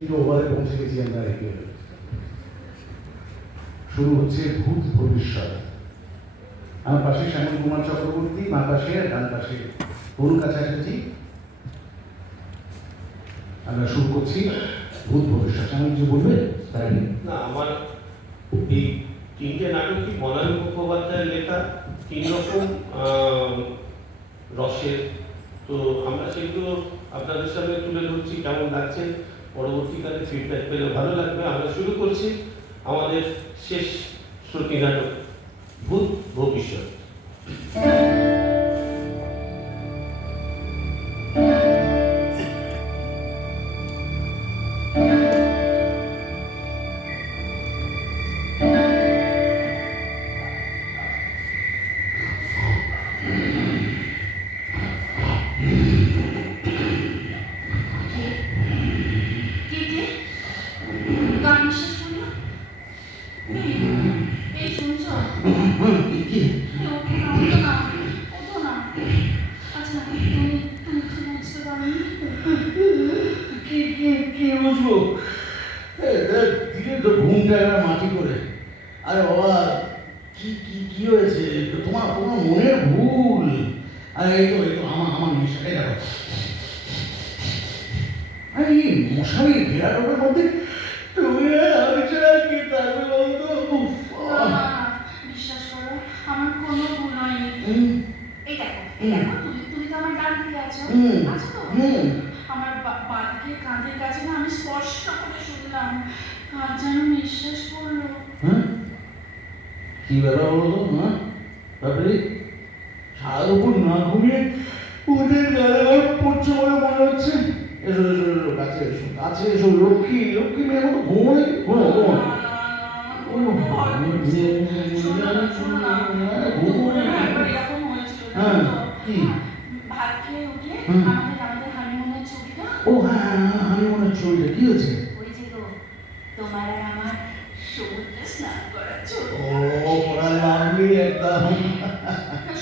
ওভারে পৌঁছে গেছি আমরা একেবারে। শুরু হচ্ছে ভূত ভবিষ্যৎ। আমার পাশে শ্যামল কুমার চক্রবর্তী, মা পাশে ডান পাশে তরু কাছাকাছি। আমরা শুরু করছি ভূত ভবিষ্যৎ। শ্যামল কিছু বলবে? না, আমার এই তিনটে নাটকই বনানী মুখোপাধ্যায়ের লেখা, তিন রকম রসের। তো আমরা সেগুলো আপনাদের সামনে তুলে ধরছি, কেমন লাগছে পরবর্তীকালে ফিডব্যাক পেলে ভালো লাগবে। আমরা শুরু করছি আমাদের শেষ শ্রুতি নাটক ভূত ভবিষ্যৎ। মাটি করে আরে বাবা কি কি কি হয়েছে? তোমার তোমার মনের ভুল। আরে এই তো আমার আমার নেশাটাই দেখো। আরে এই মশারির ঘেরাটোটার মধ্যে তুমি আমি ছাড়া কি থাকবে বলতো? বিশ্বাস করো, আমার কোনো ভুল হয়নি। এই দেখো, তুমি তো আমার ডান দিকে আছো, আছো তো? আমার বাদিকে কাঁধের কাছে না আমি স্পর্শ করে শুনলাম, আর যেন নিঃশ্বাস পড়লো। কি ব্যাপার বলো তো? তারপরে সারা উপর না ঘুমিয়ে ওদের গায়ে পড়ছে বলে মনে হচ্ছে। এসো এসো এসো কাছে এসো কাছে এসো। লক্ষ্মী লক্ষ্মী মেয়ে মতো ঘুমোই ঘুমো ঘুমো। ভাত খেয়ে উঠে আমাদের হানিমুনের ছবিটা। ও হ্যাঁ, হানিমুনের ছবিটা কি হয়েছে? ওই যে তো তোমার আর আমার সমুদ্রে স্নান করার ছবি। ও ওরা লাভলি একদম।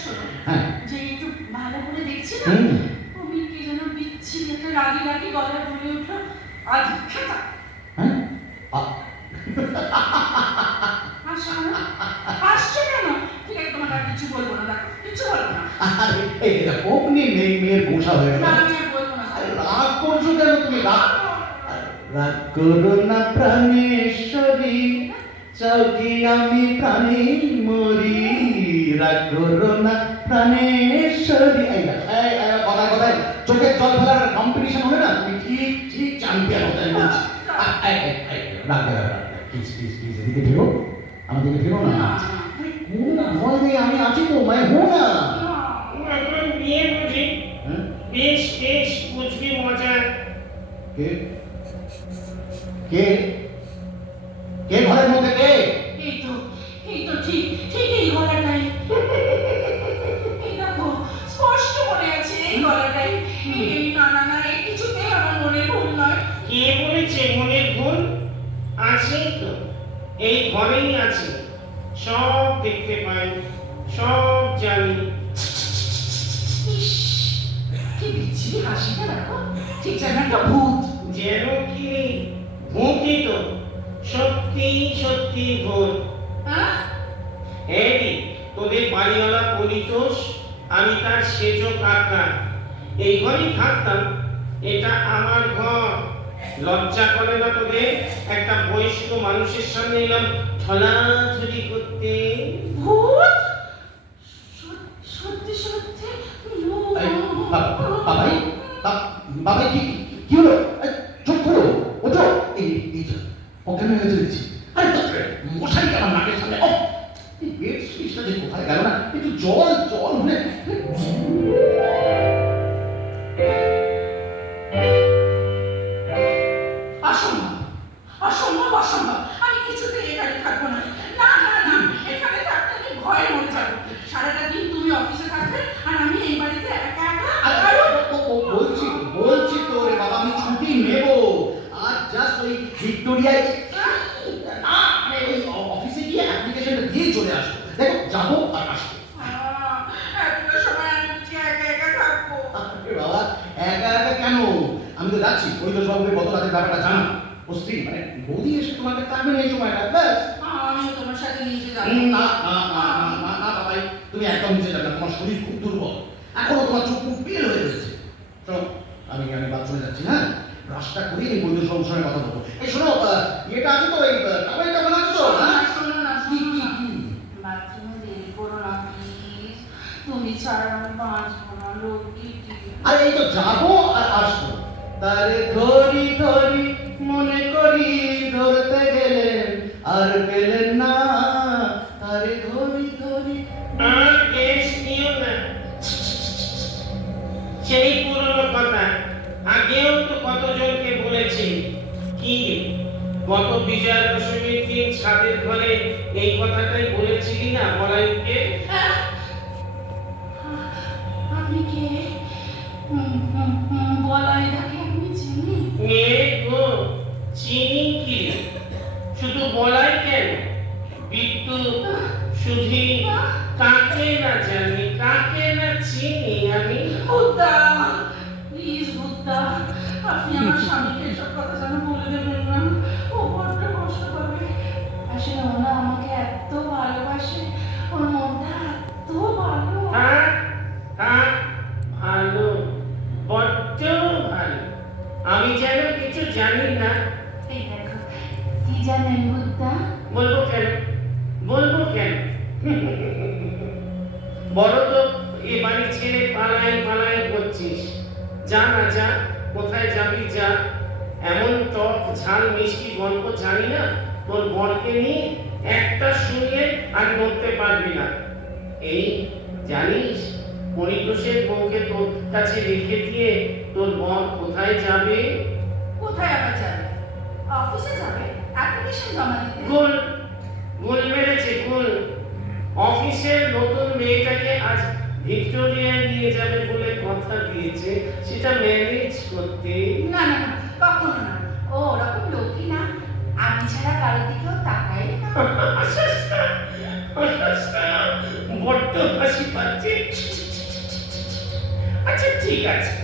শোনো, যে একটু ভালো করে দেখছি না, আমি কি যেন বিচ্ছিন্ন একটা রাগি রাগি গলা বলে উঠলো, আধিক্ষেতা। হ্যাঁ হাসছো কেন? ঠিক আছে, তোমাকে আর কিছু বলবো না, দেখো কিছু বলবো না। আরে এটা অমনি মেয়ের গোসা হয়ে গেল। না, আমি আর বলবো না। আরে রাগ করছো কেন তুমি? রাগ করো না প্রাণেশ্বরী, চাও কি আমি প্রাণে মরি? রাগ করো না প্রাণেশ্বরী। কথায় কথায় চোখের জল ফেলার কম্পিটিশন হবে না? তুমি ঠিক ঠিক চ্যাম্পিয়ন হতে বলছি। রাগ প্লিজ প্লিজ প্লিজ এদিকে ফেরো, আমাদেরকে ফেরো না। ভয় নেই, আমি আছি তো, মানে হো না। এখন বিয়ে বুঝি, বেশ বেশ বুঝবি মজা। কে কে কে ঘরের মধ্যে কে? এই তো ঠিক ঠিক এই গলাটাই। এই দেখো স্পষ্ট মনে আছে এই গলাটাই। এই না না না, এই কিছুতেই আমার মনের ভুল নয়। কে বলেছে মনের ভুল? আছে তো, এই ঘরেই আছে, সব দেখতে পাই, সব জানি। ইস, কি বিচ্ছিরি হাসিটা দেখো, ঠিক যেন একটা ভূত। যেন কি ভূতই তো, সত্যি সত্যি ভূত। এই তোদের বাড়িওয়ালা পরিতোষ, আমি তার সেজ কাকা। এই ঘরেই থাকতাম, এটা আমার ঘর। লজ্জা করে না তোদের? একটা বয়স্ক মানুষের সামনে এলাম ছলাছলি করতে। ভূত? সত্যি সত্যি বাবাই বাবাই কি কি হলো? চুপ করো, ওঠো। এই অজ্ঞান হয়ে চলেছি। আরে মশাই আমার নাকের সামনে। এই বেড সুইচটা যে কোথায় গেল না? একটু জল জল হলে। অসম্ভব অসম্ভব অসম্ভব, আমি কিছুতেই এখানে থাকবো না। না না না, এখানে থাকতে আমি ভয়ে মরে যাবো। সারাটা দিন তুমি অফিসে থাকবে আর আমি এই বাড়িতে একা একা। বলছি বলছি তো রে বাবা, আমি ছুটি নেব। আর জাস্ট ওই ভিক্টোরিয়ায় ওই অফিসে গিয়ে অ্যাপ্লিকেশনটা দিয়ে চলে আসবো। দেখো যাবো আর আসবো। এতটা সময় আমি একা একা থাকবো। বাবা একা একা কেন? আমি তো যাচ্ছি পরিতোষ বাবুকে গত রাতের ব্যাপারটা জানা। অস্থির, মানে বৌদি এসে তোমাকে থাকবে না এই সময়টা, ব্যাস। আমি তোমার সাথে নিচে যাবো। না না না না না না বাবাই, তুমি একদম নিচে যাবে না, তোমার শরীর খুব দুর্বল, এখনো তোমার চোখ মুখ পিল হয়ে রয়েছে। শোনো, আমি বাথরুমে যাচ্ছি, হ্যাঁ, ব্রাশটা করে এই বন্ধুর সঙ্গে কথা বলবো। এই শোনো, ইয়েটা আছে তো, এই টাওয়েলটা বানা আছে তো, হ্যাঁ? শোনো না, কি শোনো কি না। কি? বাথরুমে দেরি করো না প্লিজ। তুমি ছাড়া আমি বাঁচবো না, লক্ষ্মী। আরে এই তো যাবো আর আসবো। তারে ধরি ধরি মনে করি ধরতে গেলেন আর পেলেন না, তারে ধরি ধরি। আর কেস নিও না, সেই পুরনো কথা। আগেও তো কতজনকে বলেছি। কি গত বিজয়া দশমীর দিন ছাদের ঘরে এই কথাটাই বলেছিলি না বলাইকে? আপনি কে? বলাই তাকে আপনি চিনি? মেয়ে গো, চিনি কি? শুধু বলাই কেন, বিট্টু, সুধী, কাকে না জানি, কাকে না চিনি আমি। বুদ্ধা, প্লিজ বুদ্ধা, আপনি আমার স্বামীকে এসব কথা যেন বলে দেবেন না। ও বড্ড কষ্ট পাবে। আসলে ও না আমাকে এত ভালোবাসে, ওর মনটা এত ভালো। থাক, থাক, ভালো, বড্ড ভালো। আমি যেন কিছু জানি না। এই দেখো, কি জানেন বুদ্ধা? বলবো কেন, বলবো কেন? বড় তো এ বাড়ি ছেড়ে পালাই পালাই করছিস। যা না যা, কোথায় যাবি যা। এমন টক ঝাল মিষ্টি গল্প জানি না তোর বরকে নিয়ে একটা শুনলে আর নড়তে পারবি না। এই জানিস, পরিতোষের বউকে তোর কাছে রেখে দিয়ে তোর বর কোথায় যাবে? কোথায় আবার যাবে? অফিসে যাবে, অ্যাপ্লিকেশন জমা দিতে। গোল, গোল মেরেছে গোল। অফিসের নতুন মেয়েটাকে আজ ভিক্টোরিয়ায় নিয়ে যাবে বলে কথা দিয়েছে, সেটা ম্যানেজ করতে। না না না, কখনো না। ও ওরকম লোকই না, আমি ছাড়া কারোর দিকেও তাকাই না। বড্ড হাসি পাচ্ছে। আচ্ছা ঠিক আছে,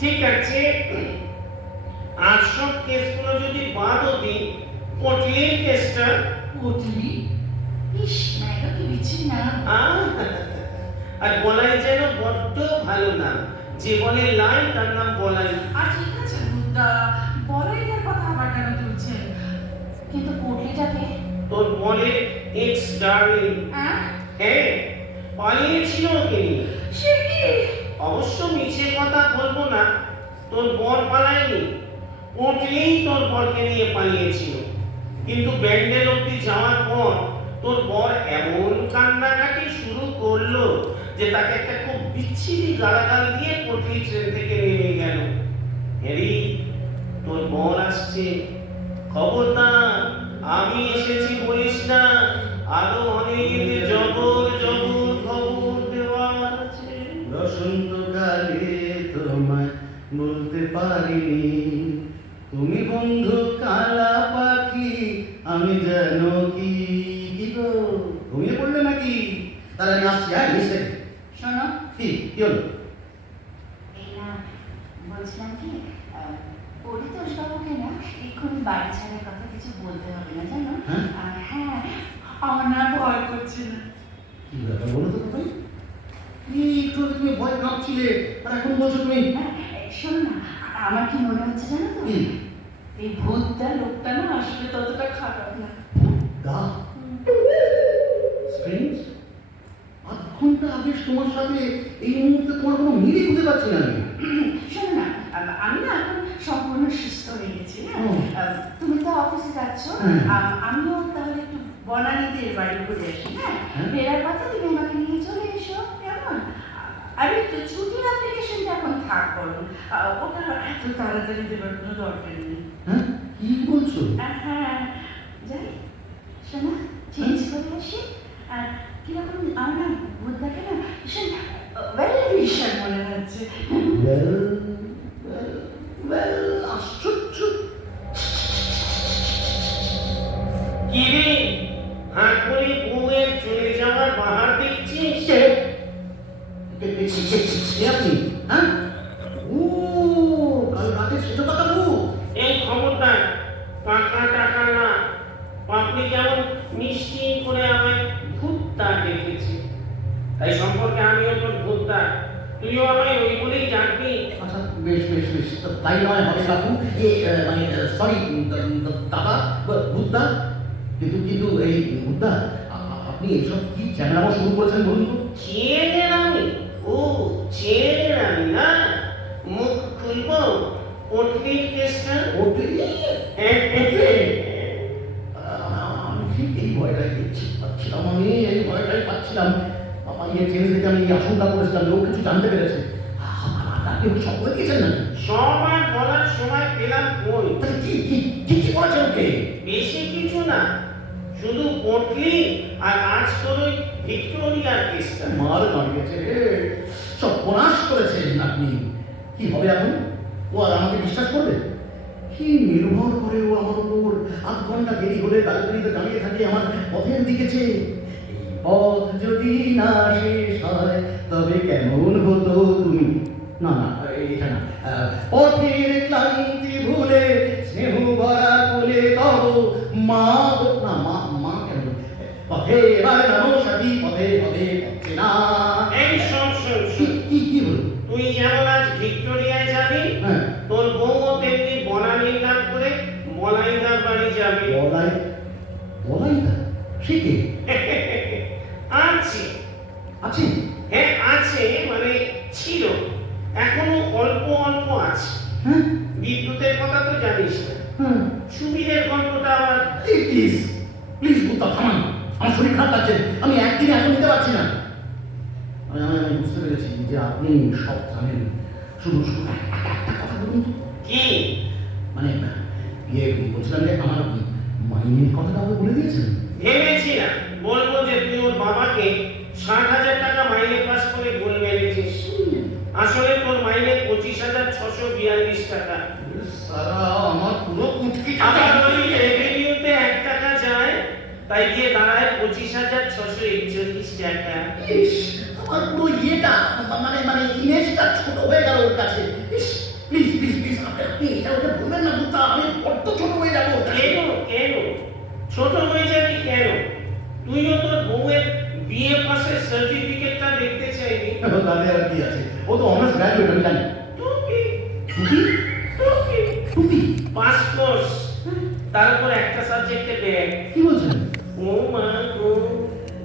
ঠিক আছে, আর সব কেসগুলো যদি বাদও দিই, পটলির কেসটা। পটলি? ইস, নাইলো কি বিচ্ছিরি না। আর বলাই যেন বড্ড ভালো নাম, যে বলে লাই তার নাম বলাই। আর ঠিক আছে বুদ্ধা, বলাইটার কথা আবার কেন তুলছেন? কিন্তু পটলিটাকে? তোর বলে এক্স ডার্লিং। হ্যাঁ? হ্যাঁ, পালিয়েছিল ওকে নিয়ে। সে কি? অবশ্য মিছে কথা বলবো না, তোর বর পালায়নি, পটলেই তোর বরকে নিয়ে পালিয়েছিল। কিন্তু ব্যান্ডেল অব্দি যাওয়ার পর তোর বর এমন কান্নাকাটি শুরু করলো যে তাকে একটা খুব বিচ্ছিরি গালাগাল দিয়ে পটলি ট্রেন থেকে নেমে গেল। হ্যারি, তোর বর আসছে, খবরদার আমি এসেছি বলিস না, আরো অনেক জবর জবর খবর দেওয়ার আছে। বসন্তকালে তোমায় বলতে পারিনি, তুমি বন্ধু কালা পাখি, আমি যেন কি। কি গো, ঘুমিয়ে পড়লে নাকি? তাহলে আমি আসছি, হ্যাঁ, লিস্টে। শোনো, কি কি হলো? এই না, বলছিলাম কি, পরিতোষবাবুকে না এক্ষুনি বাড়ি ছাড়ার কথা কিছু বলতে হবে না, জানো? হ্যাঁ? হ্যাঁ, আমার না ভয় করছে না। কি ব্যাপার বলো তো ভাই? এই একটু আগে তুমি ভয় কাঁপছিলে, আর এখন বলছো তুমি? হ্যাঁ, শোনো না, আমার কি মনে হচ্ছে জানো তো? কি? এই ভূতটা লোকটা না আসলে ততটা খারাপ না। গা স্ট্রেঞ্জ, আধ ঘন্টা আগে তোমার সাথে এই মুহূর্তে তোমার কোনো মিলই খুঁজে পাচ্ছি না আমি। শোনো না, আমি না এখন সম্পূর্ণ সুস্থ হয়ে গেছি। হ্যাঁ, ও। তুমি তো অফিসে যাচ্ছ, হ্যাঁ। আমিও তাহলে একটু বনানীদের বাড়ি ঘুরে আসি। হ্যাঁ, হ্যাঁ। ফেরার পথে তুমি আমাকে নিয়ে চলে এসো, কেমন? আরে তো ছুটির অ্যাপ্লিকেশনটা এখন থাক বরং, ওটা এত তাড়াতাড়ি দেবার কোনো দরকার নেই। হ্যাঁ, কি বলছো? হ্যাঁ, যাই শোনা, চেঞ্জ করে আসি। আর কিরকম আমার না বুদ্ধাকে না ভীষণ ভীষণ মনে হচ্ছে। Well, well, আশ্চর্য। কি রে, হাত করে বউয়ের চলে যাওয়ার বাহার দেখছিস? কে আপনি? হ্যাঁ? ও, কাল রাতে সেটা কথা বউ। এই খবরদার, তাই সম্পর্কে আমিও তোর ভূতদা, তুইও আমায় ওই বলেই ডাকবি। আচ্ছা বেশ বেশ বেশ, তাই নয় হবে কাকু। মানে সরি দাদা, বুদ্ধা। কিন্তু কিন্তু এই বুদ্ধা, আপনি এসব কি চ্যানেল শুরু করেছেন বলুন তো? চেনের আমি? ও চেনের আমি না, মুখ খুলবো পটলির কেসটা। আমি ঠিক এই ভয়টাই পাচ্ছিলাম, আমি এই ভয়টাই পাচ্ছিলাম। বাবা চেঞ্জ থেকে আমি এই আশঙ্কা করেছিলাম লোক কিছু জানতে পেরেছে। আপনি সব বলে দিয়েছেন না? সবার বলার সময় পেলাম কই? কি কি কি কি বলেছেন ওকে? বেশি কিছু না, শুধু পটলি আর আজ তোর ওই ভিক্টোরিয়ার কেসটা। মার মারিয়েছে, সব প্রনাশ করেছেন আপনি। কি হবে এখন? ও আর আমাকে বিশ্বাস করবে? কি নির্ভর করে ও আমার উপর? 8 ঘন্টা দেরি হলে ব্যালকনিতে দাঁড়িয়ে থাকে আমার পথের দিকে চেয়ে। এই পথ যদি না শেষ হয় তবে কেমন হতো তুমি? না না, এটা না। পথের ক্লান্তি ভুলে স্নেহ ভরা কোলে তব মা, না মা মা কেন? পথে এবার নামো সাথী, পথে পথে পথে না। এই শোন শোন কি শোন, কি কি হলো? তুই যেমন আজ ভিক্টোরিয়ায় যাবি, হ্যাঁ, তোর বউও তেমনি বনানীর গান করে বনাইদার বাড়ি যাবে। বলাই বলাই দা সে কে? আছে, আছে? হ্যাঁ আছে, মানে ছিল, এখনো অল্প অল্প আছে। হ্যাঁ বিদ্যুতের কথা তো জানিস না, হ্যাঁ। সুবীরের গল্পটা আবার। প্লিজ প্লিজ বুদ্ধা থামান, আমার শরীর খারাপ লাগছে, আমি একদিনে এখন নিতে পারছি না। আমি আমি আমি বুঝতে পেরেছি যে আপনি সব জানেন। শুধু শুধু একটা কথা বলুন তো। কি? মানে বলছিলাম যে আমার মাইনের কথাটা আপনি বলে দিয়েছেন? ভেবেছিলাম বলবো যে তুই ওর বাবাকে 60,000 টাকা মাইনে পাস করে গোল মেরেছিস। আসলে তোর মাইনে 25,642 টাকা। সারা আমার পুরো কুটকি আবার ওই রেভিনিউতে 1 টাকা যায়, তাই গিয়ে দাঁড়ায় 25,641 টাকা। ইস, আমার পুরো ইয়েটা মানে মানে ইমেজটা ছোট হয়ে গেল ওর কাছে। ইস, প্লিজ প্লিজ প্লিজ আপনি এটা ওটা বলবেন না বুদ্ধা, আমি বড্ড ছোট হয়ে যাবো ওর কাছে। কেন কেন ছোট হয়ে যাবি কেন? তুইও তোর বউয়ের বিএ পাসের সার্টিফিকেটটা দেখতে চাইবি। তাহলে আর কি আছে, ও তো অনার্স গ্র্যাজুয়েট, আমি জানি। টুপি টুপি টুপি টুপি পাস কোর্স, তার উপর একটা সাবজেক্টে ব্যাগ। কি বলছেন? ও মা গো,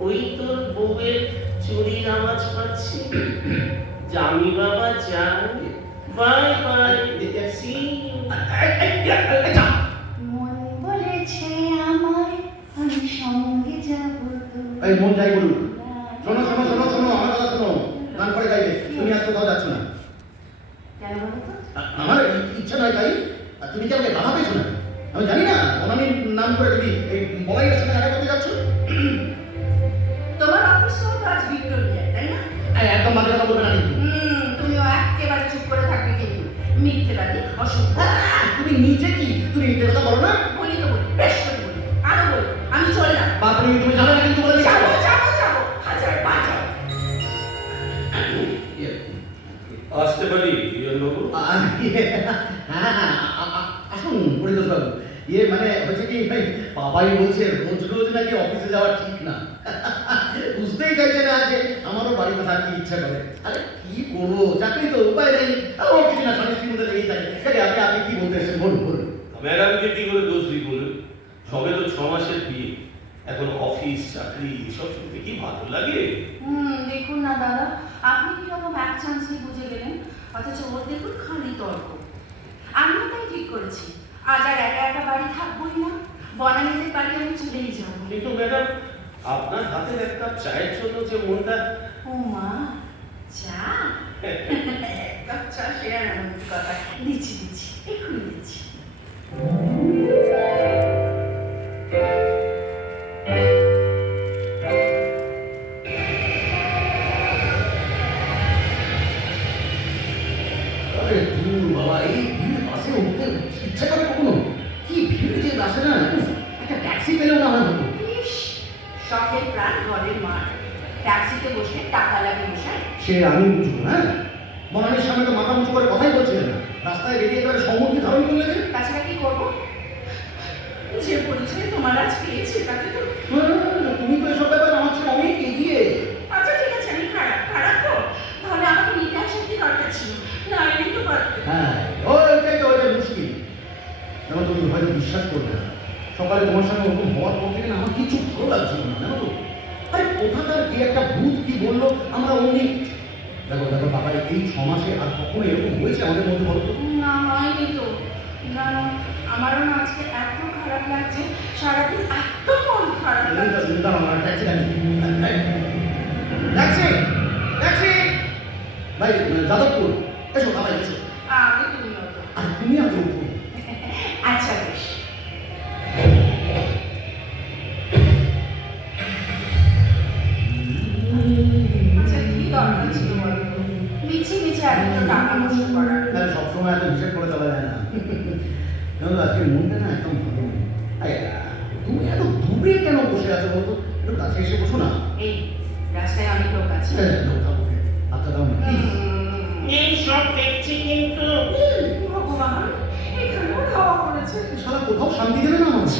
ওই তোর বউয়ের চুরির আওয়াজ পাচ্ছি। জামি বাবা যান, বাই বাই, সি ইউ। মন বলেছে আমায় আমি সঙ্গে যাব তো। এই মন যাই বলুন, শোনো শোনো শোনো শোনো আমার কথা শোনো, গান করে গাইবে, তুমি আজ কোথাও যাচ্ছ না। কেন বলো তো? আমার ইচ্ছা নয় তাই? আর তুমি কি আমাকে বাধা পেয়েছো না? আমি জানি না অনামির নাম করে তুমি এই বলাইয়ের সঙ্গে দেখা করতে যাচ্ছ। তোমার অফিসও তো আজ ভিক্টোরিয়া, তাই না? একদম বাজে কথা বলবে না কিন্তু। তুমিও একেবারে চুপ করে থাকবে কিন্তু। মিথ্যেবাদী, অসভ্য। তুমি নিজে কি তুমি মিথ্যে কথা বলো না? বলি তো বলি, বেশ করে বলি, আরো বলি। আমি চললাম। বা তুমি জানো না কিন্তু বলে দিচ্ছ। যাবো যাবো যাবো, হাজার বার যাবো। আসতে পারি বাবু? হ্যাঁ হ্যাঁ, আসুন পরিতোষ বাবু। মানে হচ্ছে কি ভাই, বাবাই বলছে রোজ রোজ নাকি অফিসে যাওয়া ঠিক না। বুঝতেই চাইছে না যে আমারও বাড়িতে থাকতে ইচ্ছা করে। আরে কি করবো, চাকরি তো উপায় নেই। আমার কিছু না, স্বামী স্ত্রীর মধ্যে লেগেই থাকে। আপনি আপনি কি বলতে এসেছেন বলুন বলুন। ম্যাডামকে কি করে দোষ দিই বলুন? সবে তো 6 মাসের বিয়ে, এখন অফিস চাকরি এসব শুনতে কি ভালো লাগে? দেখুন না দাদা, আপনি কিরকম এক চান্সে বুঝে গেলেন, অথচ ওর দেখুন খালি তর্ক। আমিও তাই ঠিক করেছি, আজ আর একা একা বাড়ি থাকবোই না, বনানীতে বাড়ি আমি চলেই যাবো। কিন্তু ম্যাডাম, আপনার হাতের এক কাপ চায়ের জন্য যে মনটা। ও মা, চা? এক কাপ চা সে আর এমন কথা। দিচ্ছি দিচ্ছি, এক্ষুনি দিচ্ছি। আরে দূর বাবা, এই ভিড় বাসে উঠতে ইচ্ছা করে কখনো? কি ভিড় যে বাসে না, একটা ট্যাক্সি পেলেও না হয় হতো। ইস, শখের প্রাণ ঘরের মাঠ, ট্যাক্সিতে বসে টাকা লাগে মশাই। সে আমি বুঝবো, হ্যাঁ? মনামের সামনে তো মাথা উঁচু করে কথাই বলছিলেন না, রাস্তায় বেরিয়ে একেবারে সম্মুখী ধারণ করলে যে। তাছাড়া কি করবো? যে পরিচয় তোমার আজ পেয়েছে তাকে তো। তুমি তো এসব ব্যাপারে আমার চেয়ে অনেক এগিয়ে। আচ্ছা ঠিক আছে, আমি তুমি হয়তো বিশ্বাস করবে না, সকালে তোমার সঙ্গে ওরকম হওয়ার পর থেকে না আমার কিছু ভালো লাগছিল না, জানো তো? আরে কোথাকার কি একটা ভূত কি বললো, আমরা অমনি দেখো দেখো বাবা, এই 6 মাসে আর কখনো এরকম হয়েছে আমাদের মধ্যে বলো তো? না, হয়নি তো। জানো, আমারও না আজকে এত খারাপ লাগছে, সারাদিন এত মন খারাপ লাগছে। আমার ট্যাক্সি ট্যাক্সি ট্যাক্সি ভাই, যাদবপুর এসো বাবা, এসো। আগে তুমি ওঠো। আর তুমি আগে উঠো। আচ্ছা বেশ। আচ্ছা, কি দরকার ছিল বলো তো? মিছে মিছে এতটা টাকা নষ্ট করার। তাহলে সবসময় এত হিসেব করে চলা যায় না। কেন আজকে মনটা না একদম ভালো নেই। তুমি এত দূরে কেন বসে আছো বলতো? একটু কাছে এসে বসো না। এই রাস্তায় অনেক লোক আছে। লোক থাকো, আচ্ছা দাও না। এই সব দেখছি কিন্তু ভগবান, এখানেও খাওয়া করেছে। সারা কোথাও শান্তি দেবে না মানুষ।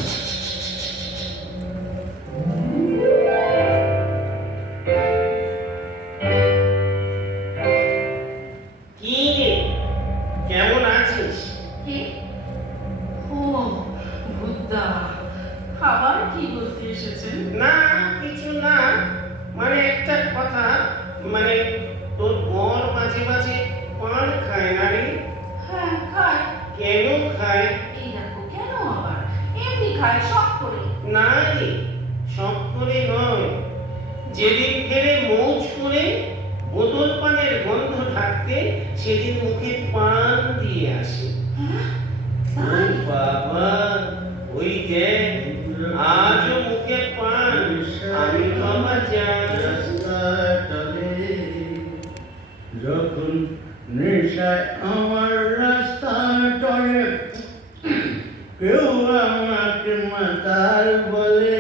কি রে, কেমন আছিস? কে? ও বুদ্ধা, আবার কি বলতে এসেছেন? না কিছু না, মানে একটা কথা, মানে তোর বর মাঝে মাঝে পান খায় না রে? হ্যাঁ খায়। কেন খায়? এই দেখো, কেন আবার? এমনি খায়, শখ করে। না রে, শখ করে নয়, যেদিন ফেরে মৌজ করে বোতল পানের গন্ধ থাকতে সেদিন মুখে পান দিয়ে আসে। হ্যাঁ? ও তাই? বাবা, ওই দেখ আজও মুখে পান। আমি বাবা রাস্তাটালে যখন নেশায় আমার রাস্তা টলে, কেউ আমাকে মাতাল বলে,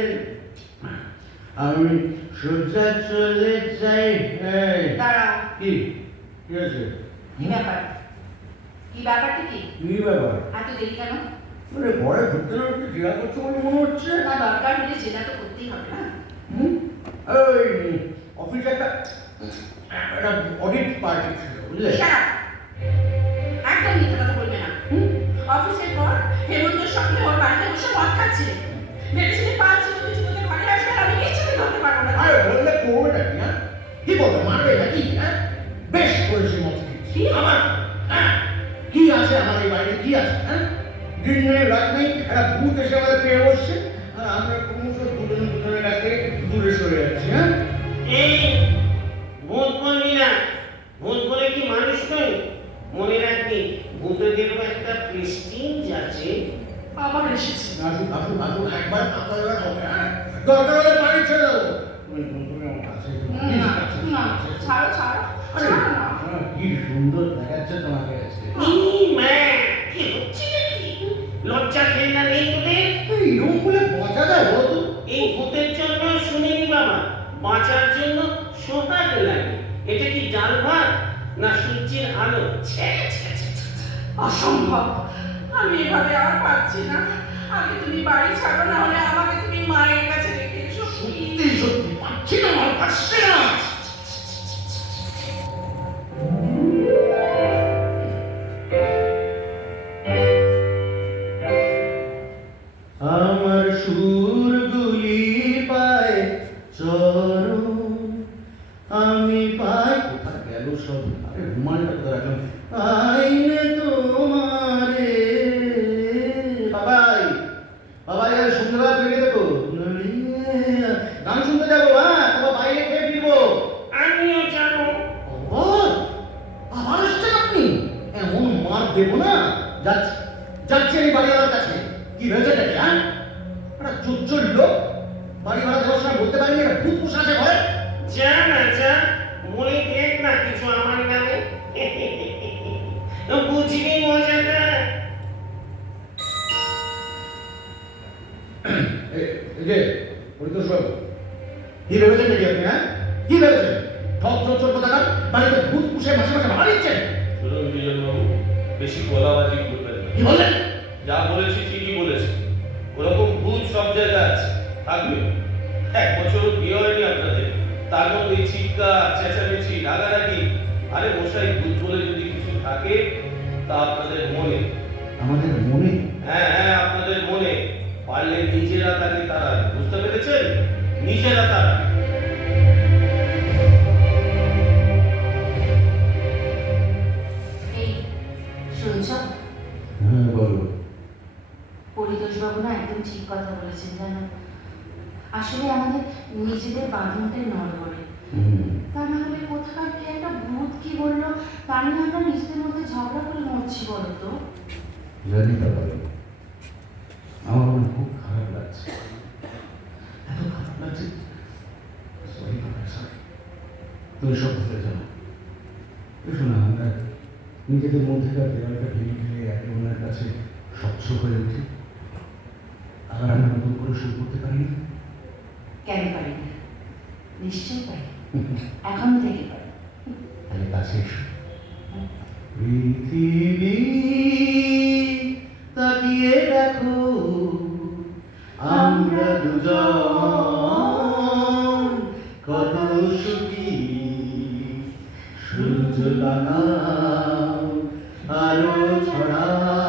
আমি সোজা চলে যাই। দাঁড়াও, কি কি আছে? কি ব্যাপার? কি ব্যাপারটা কি? কি ব্যাপার? এত দেরি কেন? মানে ঘরে ঢুকতে না ঢুকতে জিজ্ঞাসা করছো বলে মনে হচ্ছে। না, দরকার হলে সেটা তো করতেই হবে না। ওই অফিসে একটা অডিট পার্টি ছিল, বুঝলে? Shut up! একদম মিথ্যে কথা বলবে না। অফিসের পর হেমন্তের সঙ্গে ওর বাড়িতে বসে মদ খাচ্ছিলে। ভেবেছিলে 5 মিনিট জীবনে ঘরে আসবে, আর আমি কিছুই ধরতে পারবো না। আরে বললে করবেটা কি? হ্যাঁ, কি বলবে, মারবে নাকি? হ্যাঁ, বেশ করেছি মত কি? আমার, হ্যাঁ, কি আছে আমার এই বাড়িতে, কি আছে? হ্যাঁ, দিন নেই রাত নেই একটা ভূত এসে আমাদের পেয়ে বসছে, আর আমরা ক্রমশ দুজনের কাছ থেকে দূরে সরে যাচ্ছি। হ্যাঁ, এই ভূত বলবি না, ভূত বলে কি মানুষ নয়? মনে রাখবি ভূতেদেরও একটা প্রেস্টিজ আছে। আবার এসেছে। আসুক আসুক আসুক, একবার পাতা দেওয়া হবে। হ্যাঁ, দরকার হলে বাড়ি ছেড়ে দেবো। তুমি আমার কাছে এসো, please, না, কাছে এসো, না, কাছে এসো। ছাড়ো, ছাড়ো, আরে, ছাড়ো না। কি সুন্দর দেখাচ্ছে তোমাকে আজকে। এই মা, কি হচ্ছে নাকি? লজ্জা ঘেন্না নেই তোদের? এরকম বলে বাঁচা যায় বলো তো? এই ভূতের জন্য শুনিনি বাবা, বাঁচার জন্য সোহাগ লাগে। এটা কি ডাল ভাত না সূর্যের আলো? ছ্যা, ছ্যা, ছ্যা, ছ্যা, ছ্যা। অসম্ভব, আমি এভাবে আর পারছি না। আগে তুমি বাড়ি ছাড়ো, না হলে আমাকে তুমি মায়ের কাছে রেখে এসো। সত্যি সত্যি পাচ্ছি না, আমার পাচ্ছি না। আমার সুরগুলি পায় চরণ, আমি পাই কোথায় গেল সব? আরে রুমালটা কোথায় রাখলাম? আইনে তোমারে বাবাই, বাবাই আর সন্ধ্যাবেলা ফিরে দেবো, গান শুনতে যাবো। হ্যাঁ, তোমার বাইরে খেয়ে ফিরবো। আমিও যাবো। আবার আসছেন আপনি? এমন মার দেবো না। যাচ্ছি যাচ্ছি আমি বাড়িওয়ালার কাছে। কি হয়েছে নাকি? হ্যাঁ, একটা চুচ্চুর লোক বাড়ি ভাড়া দেওয়ার সময় বলতে পারিনি একটা ভূত পোষা আছে ঘরে। যা না যা, বলে দেখ না কিছু আমার নামে। বুঝবি মজাটা। এই যে পরিতোষ বাবু, কি ভেবেছেন নাকি আপনি? হ্যাঁ, কি ভেবেছেন? ঠক চোর কোথাকার, বাড়িতে ভূত পুষে মাসে মাসে ভাড়া দিচ্ছেন। শুনুন বিজনবাবু, বেশি গলাবাজি করবেন না। কি বললেন? যা বলেছি ঠিকই বলেছি। ওরকম ভূত সব জায়গায় আছে, থাকবে। 1 বছরও বিয়ে হয়নি আপনাদের, তার মধ্যে চিৎকার চেঁচামেচি রাগারাগি। আরে মশাই, ভূত বলে যদি কিছু থাকে তা আপনাদের মনে। আমাদের মনে হ্যাঁ হ্যাঁ, আপনাদের মনে, পারলে নিজেরা তাকে তারা, বুঝতে পেরেছেন? নিজেরা তারা। এই শুনছ, হ্যাঁ বলো। পরিতোষবাবু না একদম ঠিক কথা বলেছেন জানো। আসলে আমাদের নিজেদের বাঁধনটাই নড়বড়ে। তা না হলে কোথাকার কি একটা ভূত কি বললো, তা নিয়ে আমরা নিজেদের মধ্যে ঝগড়া করে মরছি বলো তো। জানি তা বলো, আমার মনে খুব খারাপ লাগছে, এত খারাপ লাগছে। সরি সরি, তুমি সব ভুলে যাও। এসো না, আমরা নিজেদের মধ্যেকার দেওয়ালটা ভেঙে ফেলে একে অন্যের কাছে স্বচ্ছ হয়ে উঠি। আবার আমরা নতুন করে শুরু করতে পারি না? কেন পারি না? নিশ্চয়ই পারি, এখন থেকে পারি। তাহলে কাছে এসো। পৃথিবী তাকিয়ে দেখো, আমরা দুজন কত সুখী। সূর্য লাগাও, আলো ছড়াও,